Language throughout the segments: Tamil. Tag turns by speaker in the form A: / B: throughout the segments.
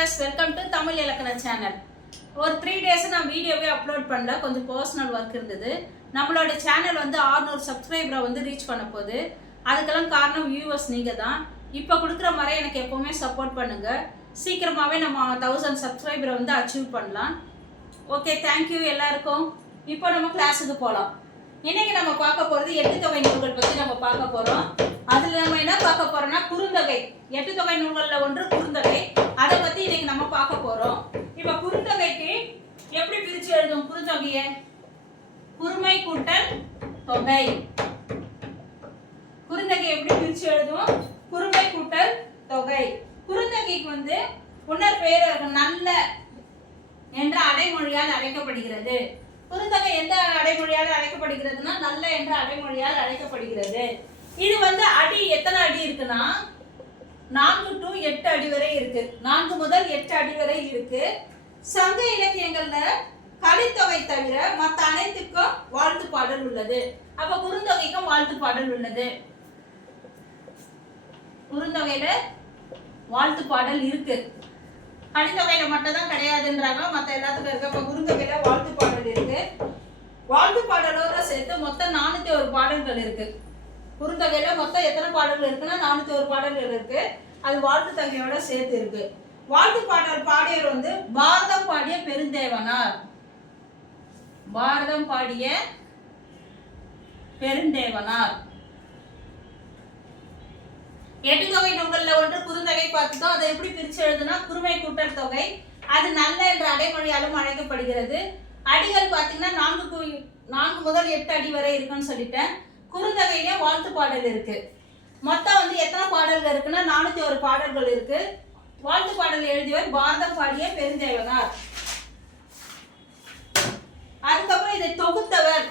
A: வியூவர்ஸ் வெல்கம் டு தமிழ் இலக்கண சேனல் ஒரு த்ரீ டேஸ் நான் வீடியோவே அப்லோட் பண்ணல. கொஞ்சம் பர்சனல் ஒர்க் இருந்தது. நம்மளோட சேனல் வந்து 600 சப்ஸ்கிரைபரை வந்து ரீச் பண்ண போகுது. அதுக்கெல்லாம் காரணம் வியூவர்ஸ் நீங்கள் தான் இப்போ கொடுக்குற மாதிரி எனக்கு எப்போவுமே சப்போர்ட் பண்ணுங்கள் சீக்கிரமாகவே நம்ம தௌசண்ட் சப்ஸ்கிரைபரை வந்து அச்சீவ் பண்ணலாம். ஓகே தேங்க்யூ எல்லாருக்கும். இப்போ நம்ம கிளாஸுக்கு போகலாம் இன்னைக்கு நம்ம பார்க்க போகிறது எட்டு தொகை நூல்கள் பற்றி நம்ம பார்க்க போகிறோம் அதில் நம்ம என்ன பார்க்க போகிறோம்னா குறுந்தொகை. எட்டு தொகை நூல்களில் ஒன்று குறுந்தொகை. அதை பற்றி இன்னைக்கு நம்ம பார்க்க போகிறோம் இப்போ குறுந்தொகைக்கு எப்படி பிரித்து எழுதும் குறுந்தொகைய? குறுமை கூட்டல் தொகை. குறுந்தொகை எப்படி பிரிச்சு எழுதுவோம்? குறுமை கூட்டல் தொகை. குறுந்தொகைக்கு வந்து உன்னர் பெயர் இருக்கும். நல்ல என்ற அடைமொழியால் அழைக்கப்படுகிறது. குறுந்தொகை எந்த அடைமொழியால் அழைக்கப்படுகிறதுனா நல்ல என்ற அடைமொழியால் அழைக்கப்படுகிறது. இது வந்து அடி எத்தனை அடி இருக்குன்னா நான்கு டு எட்டு அடி வரை இருக்கு. நான்கு முதல் எட்டு அடி வரை இருக்கு. சங்க இலக்கியங்கள்ல கலித்தொகை தவிர மற்ற அனைத்துக்கும் வாழ்த்து பாடல் உள்ளது. அப்ப குறுந்தொகைக்கும் வாழ்த்து பாடல் உள்ளது. குறுந்தொகையில வாழ்த்து பாடல் இருக்கு. கலித்தொகையில மட்டும் தான் கிடையாதுன்றாங்க. மற்ற எல்லாத்துக்கும் இருக்கு. அப்ப குறுந்தொகையில வாழ்த்து பாடல் இருக்கு. வாழ்த்து பாடலோட சேர்த்து மொத்தம் நானூத்தி ஒரு பாடல்கள் இருக்கு. குறுந்தொகையில் மொத்தம் எத்தனை பாடல்கள் இருக்குன்னா நானூற்றி ஒரு பாடல்கள் இருக்குது அது வாழ்த்து தொகையோட சேர்த்து இருக்கு. வாழ்த்து பாடல் பாடியவர் வந்து பாரதம் பாடிய பெருந்தேவனார். பாரதம் பாடிய பெருந்தேவனார். எட்டு தொகை நூல்கள்ல ஒன்று குறுந்தொகை பார்த்துட்டோம். அதை எப்படி பிரித்து எழுதுனா குறுமை கூட்டல் தொகை. அது நல்ல என்ற அடைமொழியாலும் அழைக்கப்படுகிறது. அடிகள் பார்த்தீங்கன்னா நான்கு நான்கு முதல் எட்டு அடி வரை இருக்குன்னு சொல்லிட்டேன். குறுந்தகையிலே வாழ்த்து பாடல் இருக்கு. மொத்தம் வந்து எத்தனை பாடல்கள் இருக்குன்னா நானூத்தி ஒரு பாடல்கள் இருக்கு. வாழ்த்து பாடல் எழுதியவர் பாரதம் பாடிய பெருந்தேவனார் அதுக்கப்புறம் இதை தொகுத்தவர்.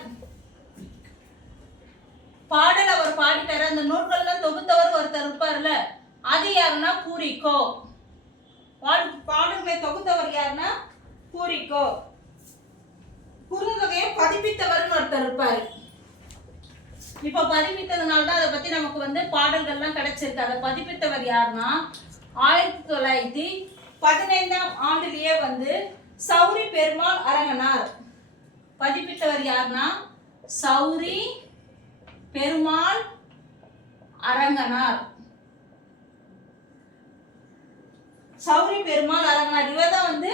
A: பாடல் அவர் பாடிட்டாரு. அந்த நூல்கள்ல தொகுத்தவர் ஒருத்தர் இருப்பார்ல அது யாருன்னா பூரிக்கோ. பாடல் பாடல்களை தொகுத்தவர் யாருன்னா பூரிக்கோ. குறுந்தொகையை பதிப்பித்தவர்னு ஒருத்தர் இருப்பாரு. இப்ப பதிப்பித்ததுனால தான் அதை பத்தி நமக்கு வந்து பாடல்கள்லாம் கிடைச்சிருக்கு. அதை பதிப்பித்தவர் யாருன்னா ஆயிரத்தி தொள்ளாயிரத்தி பதினைந்தாம் ஆண்டுலயே வந்து சௌரி பெருமாள் அரங்கனார். பதிப்பித்தவர் யாருன்னா சௌரி பெருமாள் அரங்கனார். சௌரி பெருமாள் அரங்கனார். இவர் தான் வந்து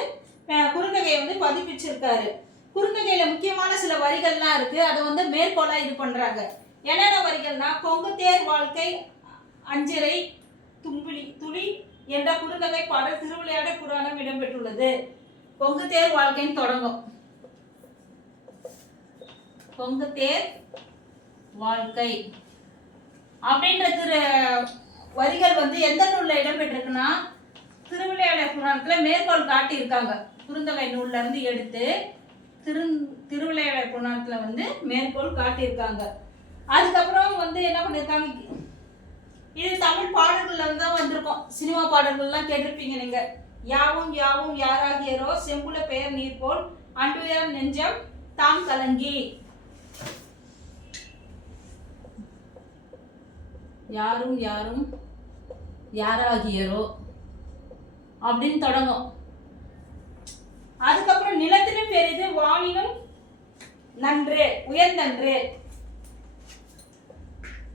A: குறுந்தகையை வந்து பதிப்பிச்சிருக்காரு. குறுந்தகையில முக்கியமான சில வரிகள்லாம் இருக்கு. அதை வந்து மேற்கோளா இது பண்றாங்க. என்னென்ன வரிகள்னா கொங்கு தேர் வாழ்க்கை அஞ்சிரை தும்புலி துளி என்ற குறுந்தகை பாடல் திருவிளையாட புராணம் இடம்பெற்றுள்ளது. கொங்கு தேர் வாழ்க்கைன்னு தொடங்கும். கொங்கு தேர் வாழ்க்கை அப்படின்ற திரு வரிகள் வந்து எந்த நூலில் இடம்பெற்றிருக்குன்னா திருவிளையாட புராணத்தில் மேற்கோள் காட்டியிருக்காங்க. குறுந்தகை நூல்ல இருந்து எடுத்து திரு திருவிளையாட புராணத்தில் வந்து மேற்கோள் காட்டியிருக்காங்க. அதுக்கப்புறம் வந்து என்ன பண்ணியிருக்காங்க இது தமிழ் பாடல்கள்ல தான் வந்திருக்கோம். சினிமா பாடல்கள்லாம் கேட்டிருப்பீங்க நீங்க. யாவும் யாவும் யாராகியரோ செம்புல பெயர் நீர் போல் அன்புயரம் நெஞ்சம் தாம் கலங்கி. யாரும் யாரும் யாராகியரோ அப்படின்னு தொடங்கும். அதுக்கப்புறம் நிலத்திலும் பெரிது வானிலும் நன்று உயர்ந்தன்று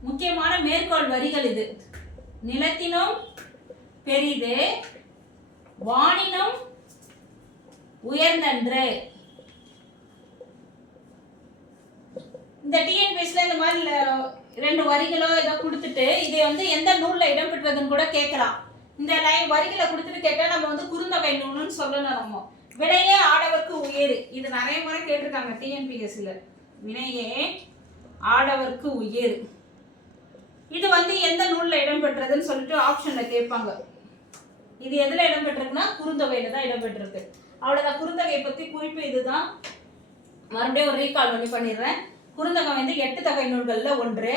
A: முக்கியமான மேற்கோள் வரிகள் இது. நிலத்தினும் பெரிது வானினும் உயர்ந்தன்று. இந்த டிஎன்பிஎஸ்ல இந்த மாதிரி ரெண்டு வரிகளோ ஏதோ கொடுத்துட்டு இதை வந்து எந்த நூல்ல இடம்பெற்றதுன்னு கூட கேட்கலாம். இந்த லைன் வரிகளை கொடுத்துட்டு கேட்டா நம்ம வந்து குறுந்தொகை நூல்னு சொல்லணும் நம்ம வினையே ஆடவர்க்கு உயர். இது நிறைய முறை கேட்டிருக்காங்க டிஎன்பிஎஸ்ல வினையே ஆடவர்க்கு உயர். இது வந்து எந்த நூலில் இடம்பெற்றதுன்னு சொல்லிட்டு ஆப்ஷனில் கேட்பாங்க. இது எதில் இடம்பெற்றிருக்குன்னா குறுந்தொகையில் தான் இடம்பெற்றிருக்கு. அவ்வளோதான் குறுந்தொகையை பற்றி குறிப்பு இதுதான். மறுபடியும் ஒரு ரீகால் பண்ணி பண்ணிடுறேன். குறுந்தொகை வந்து எட்டு தொகை நூல்களில் ஒன்று.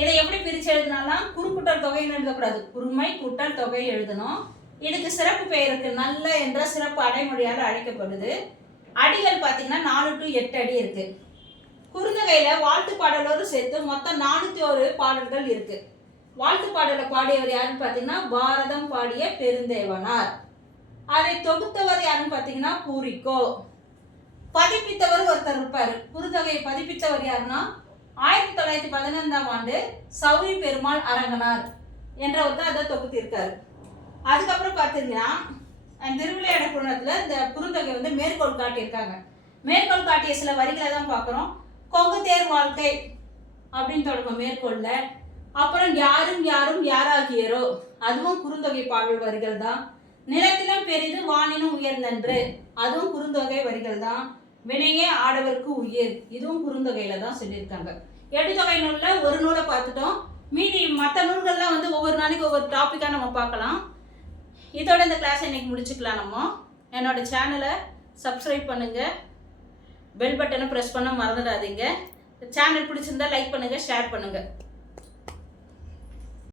A: இதை எப்படி பிரித்து எழுதினாலாம்? குறுக்குட்டல் தொகைன்னு எழுதக்கூடாது. குறுமை குட்டல் தொகை எழுதணும். இதுக்கு சிறப்பு பெயர் இருக்கு. நல்ல என்ற சிறப்பு அடைமொழியால் அழைக்கப்படுது. அடிகள் பார்த்தீங்கன்னா நாலு டு எட்டு அடி இருக்குது குறுந்தொகையில வாழ்த்து பாடலோடு சேர்த்து மொத்தம் நானூற்றி ஒரு பாடல்கள் இருக்கு. வாழ்த்து பாடலை பாடியவர் யாருன்னு பார்த்தீங்கன்னா பாரதம் பாடிய பெருந்தேவனார். அதை தொகுத்தவர் யாருன்னு பார்த்தீங்கன்னா பூரிக்கோ. பதிப்பித்தவர் ஒருத்தர் இருப்பார். குறுந்தொகையை பதிப்பித்தவர் யாருன்னா ஆயிரத்தி தொள்ளாயிரத்தி பதினைந்தாம் ஆண்டு சௌரி பெருமாள் அரங்கனார் என்ற ஒருத்தர் அதை தொகுத்திருக்காரு. அதுக்கப்புறம் பார்த்தீங்கன்னா அந்த திருவிளையாட புராணத்தில் இந்த குறுந்தொகை வந்து மேற்கோள் காட்டியிருக்காங்க. மேற்கோள் காட்டிய சில வரிகளை தான் பார்க்குறோம். கொங்கு தேர் வாழ்க்கை அப்படின்னு தொடங்கும் மேற்கொள்ள அப்புறம் யாரும் யாரும் யாராகியரோ? அதுவும் குறுந்தொகை பாடல் வரிகள் தான். நிலத்திலும் பெரிது வானிலும் உயர்ந்தன்று அதுவும் குறுந்தொகை வரிகள் தான். வினையே ஆடவர்க்கு உயிர். இதுவும் குறுந்தொகையில தான் சொல்லியிருக்காங்க. எடுத்தொகை நூலில் ஒரு நூலை பார்த்துட்டோம். மீதி மற்ற நூல்கள்லாம் வந்து ஒவ்வொரு நாளைக்கு ஒவ்வொரு டாப்பிக்காக நம்ம பார்க்கலாம். இதோட இந்த கிளாஸ் இன்னைக்கு முடிச்சுக்கலாம் நம்ம. என்னோட சேனலை சப்ஸ்கிரைப் பண்ணுங்கள் பெல் பட்டனை ப்ரெஸ் பண்ண மறந்துடாதீங்க. சேனல் பிடிச்சிருந்தா லைக் பண்ணுங்கள் ஷேர் பண்ணுங்கள்